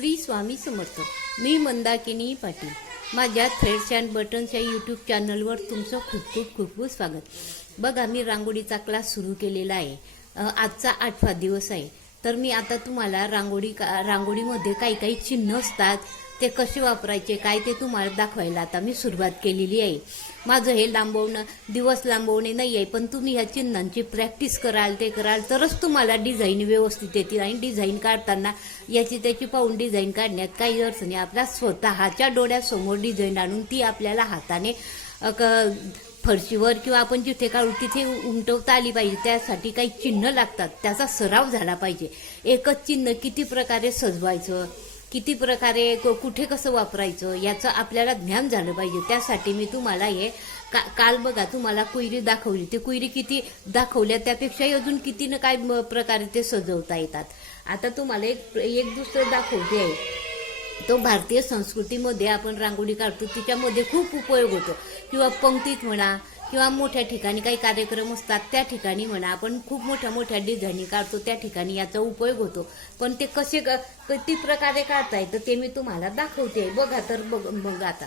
श्री स्वामी समर्थ. मी मंदाकिनी पाटील. माझ्या threads and buttons या YouTube चॅनलवर तुमचं खूप खूप खूप खूप स्वागत. बघा, मी रांगोळीचा क्लास सुरू केलेला आहे. आजचा 8वा दिवस आहे. तर मी आता तुम्हाला रांगोळीमध्ये काही काही चिन्ह असतात ते कसे वापरायचे काय ते तुम्हाला दाखवायला आता मी सुरुवात केलेली आहे. माझं हे दिवस लांबवणे नाही आहे, पण तुम्ही ह्या चिन्हांची प्रॅक्टिस कराल तरच तुम्हाला डिझाईन व्यवस्थित येतील. आणि डिझाईन काढताना याची त्याची पाहून डिझाईन काढण्यात काही अर्थ नाही. आपल्या स्वतःच्या डोळ्यासमोर डिझाईन आणून ती आपल्याला हाताने फरशीवर किंवा आपण जिथे काढू तिथे उमटवता आली पाहिजे. त्यासाठी काही चिन्ह लागतात, त्याचा सराव झाला पाहिजे. एकच चिन्ह किती प्रकारे सजवायचं, किती प्रकारे कुठे कसं वापरायचं याचं आपल्याला ज्ञान झालं पाहिजे. त्यासाठी मी तुम्हाला हे काल बघा तुम्हाला कुयरी दाखवली. ते कुयरी किती दाखवल्या त्यापेक्षाही अजून किती न काय प्रकारे ते सजवता येतात. आता तुम्हाला एक दुसरं दाखवते आहे. तो भारतीय संस्कृतीमध्ये आपण रांगोळी काढतो तिच्यामध्ये खूप उपयोग होतो. किंवा पंक्तीत म्हणा किंवा मोठ्या ठिकाणी काही कार्यक्रम असतात त्या ठिकाणी म्हणा आपण खूप मोठ्या मोठ्या डिझाईनी काढतो, त्या ठिकाणी याचा उपयोग होतो. पण ते किती प्रकारे काढता येतं ते मी तुम्हाला दाखवते. बघा तर बघ आता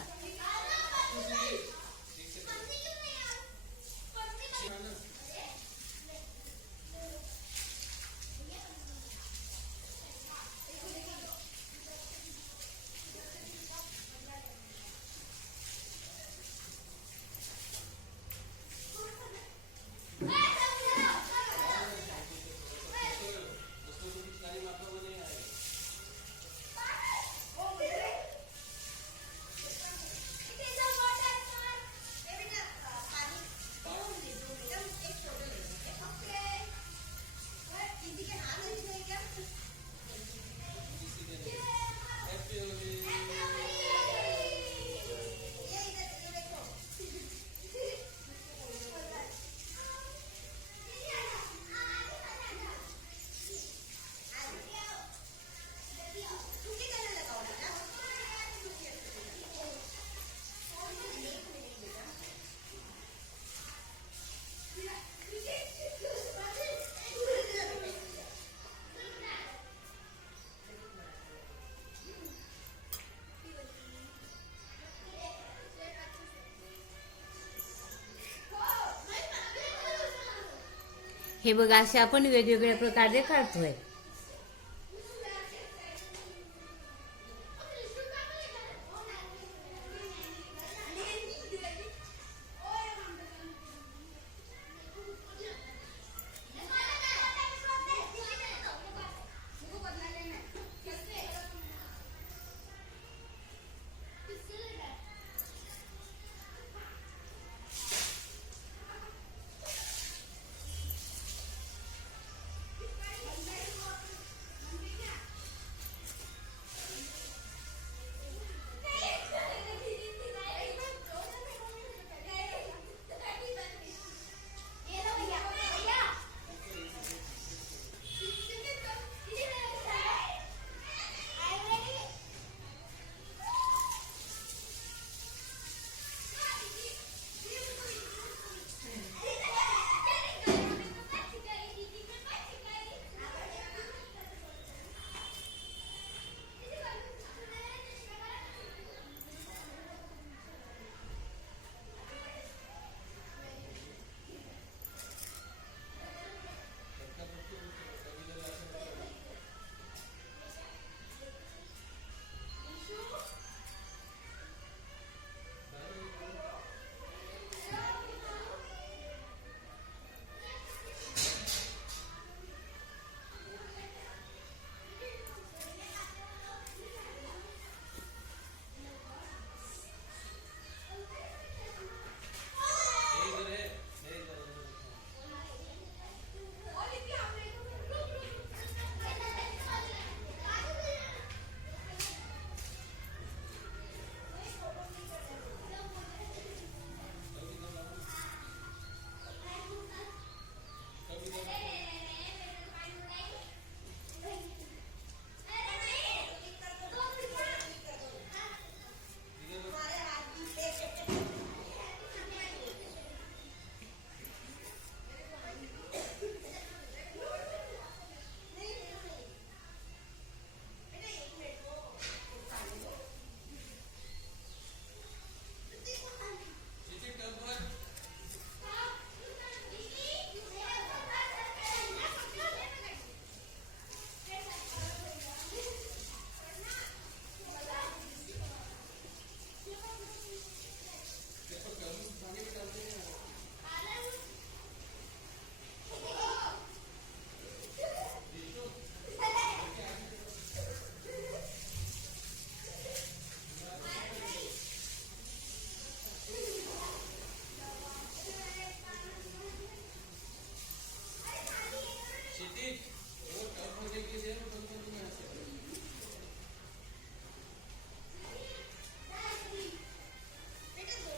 हे बघा असे आपण वेगवेगळ्या प्रकारे काढतोय.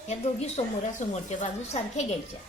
या दोघी समोरासमोरच्या बाजू सारख्या घ्यायच्या.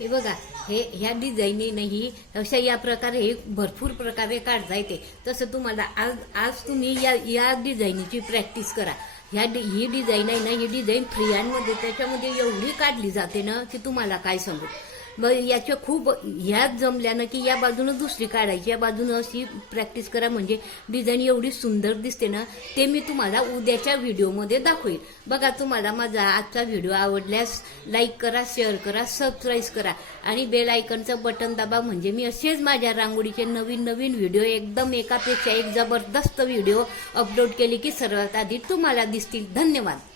हे बघा, ह्या डिझाईनीही अशा या प्रकारे भरपूर प्रकारे काढता येते. तसं तुम्हाला आज तुम्ही या डिझाईनीची प्रॅक्टिस करा. ही डिझाईन आहे ना, ही डिझाईन फ्री हँडमध्ये त्याच्यामध्ये एवढी काढली जाते ना की तुम्हाला काय सांगू. मग याच्या खूप ह्याच जमल्यानं की या बाजूनं दुसरी काढायची, या बाजूनं अशी प्रॅक्टिस करा, म्हणजे डिझाईन एवढी सुंदर दिसते ना. ते मी तुम्हाला उद्याच्या व्हिडिओमध्ये दाखवेल. बघा, तुम्हाला माझा आजचा व्हिडिओ आवडल्यास लाईक करा, शेअर करा, सबस्क्राईब करा आणि बेल आयकॉनचं बटन दाबा, म्हणजे मी असेच माझ्या रांगोळीचे नवीन नवीन व्हिडिओ एकदम एकापेक्षा एक जबरदस्त व्हिडिओ अपलोड केले की सर्वात आधी तुम्हाला दिसतील. धन्यवाद.